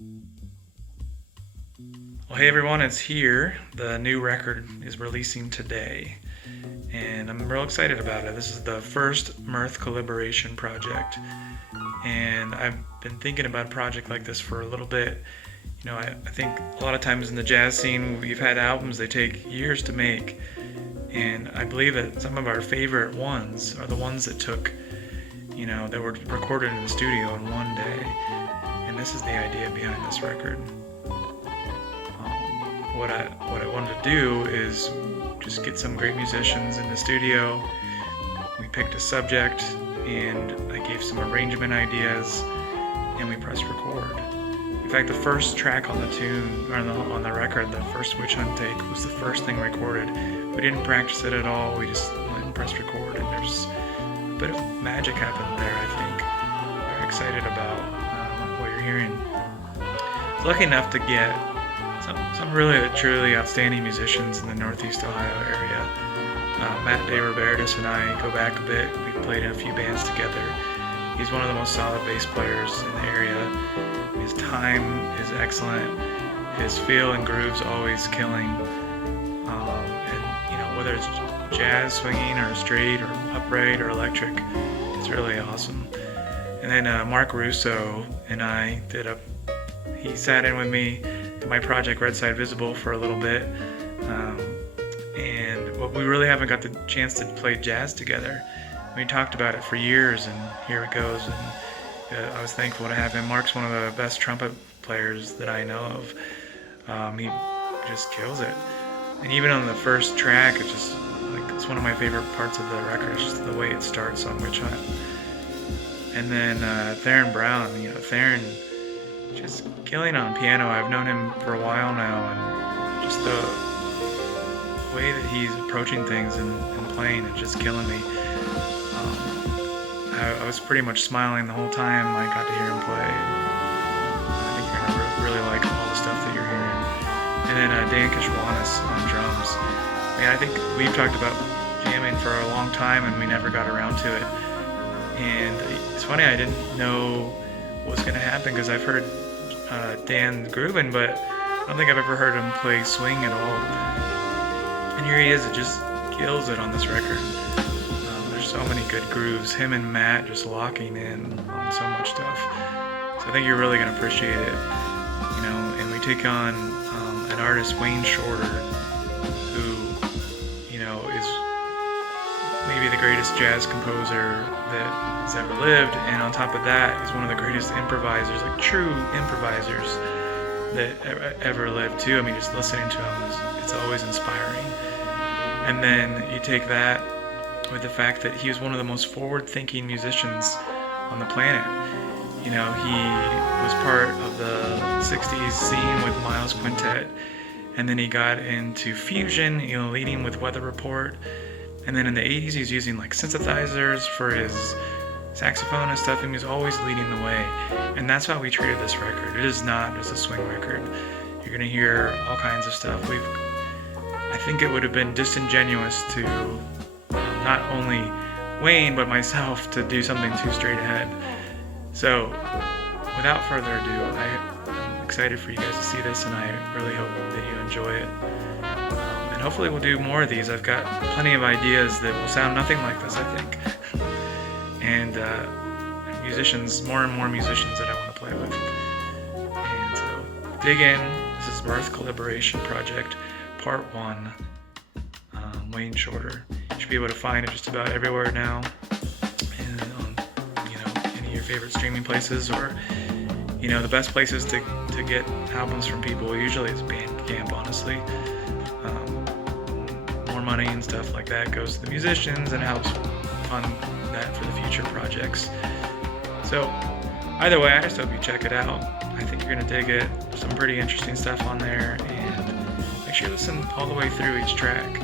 Well, hey everyone, it's here. The new record is releasing today, and I'm real excited about it. This is the first Mirth Collaboration project, and I've been thinking about a project like this for a little bit. I think a lot of times in the jazz scene, we've had albums they take years to make, and I believe that some of our favorite ones are the ones that that were recorded in the studio in one day, and this is the idea behind this record. What I wanted to do is just get some great musicians in the studio. We picked a subject, and I gave some arrangement ideas, and we pressed record. In fact, the first track on the tune, or on the record, the first Witch Hunt take, was the first thing recorded. We didn't practice it at all. We just went and pressed record, and there's a bit of magic happened there, I think. Very excited about what you're hearing. I was lucky enough to get some really truly outstanding musicians in the Northeast Ohio area. Matt DeRobertis and I go back a bit. We've played in a few bands together. He's one of the most solid bass players in the area. His time is excellent. His feel and groove's always killing. And whether it's jazz swinging or straight or upright or electric, it's really awesome. And then Mark Russo and I he sat in with me in my project Red Side Visible for a little bit, and we really haven't got the chance to play jazz together. We talked about it for years, and here it goes. And I was thankful to have him. Mark's one of the best trumpet players that I know of. He just kills it, and even on the first track, it's one of my favorite parts of the record. It's just the way it starts on Witch Hunt. And then Theron Brown, Theron just killing on piano. I've known him for a while now, and just the way that he's approaching things and playing is just killing me. I was pretty much smiling the whole time I got to hear him play. I think you're gonna really like all the stuff that you're hearing. And then Dan Kishwanis on drums. I think we've talked about jamming for a long time, and we never got around to it. And it's funny, I didn't know what was gonna happen because I've heard Dan grooving, but I don't think I've ever heard him play swing at all. And here he is, it just kills it on this record. There's so many good grooves. Him and Matt just locking in on so much stuff. So I think you're really gonna appreciate it. And we take on an artist, Wayne Shorter, who is maybe the greatest jazz composer that has ever lived, and on top of that, he's one of the greatest improvisers, like true improvisers that ever lived too. Just listening to him it's always inspiring. And then you take that with the fact that he was one of the most forward-thinking musicians on the planet. He was part of the 60s scene with Miles Quintet, and then he got into fusion, leading with Weather Report. And then in the 80s, he's using synthesizers for his saxophone and stuff, and he was always leading the way. And that's how we treated this record. It is not just a swing record. You're gonna hear all kinds of stuff. I think it would have been disingenuous to not only Wayne, but myself to do something too straight ahead. So, without further ado, I'm excited for you guys to see this, and I really hope that you enjoy it. And hopefully we'll do more of these. I've got plenty of ideas that will sound nothing like this, I think. And more and more musicians that I want to play with. And so, dig in. This is Mirth Collaboration Project, Part 1. Wayne Shorter. You should be able to find it just about everywhere now, and on any of your favorite streaming places, or the best places to get albums from people usually is Bandcamp, honestly. More money and stuff like that goes to the musicians and helps fund that for the future projects. So either way, I just hope you check it out. I think you're gonna dig it. Some pretty interesting stuff on there, and make sure you listen all the way through each track.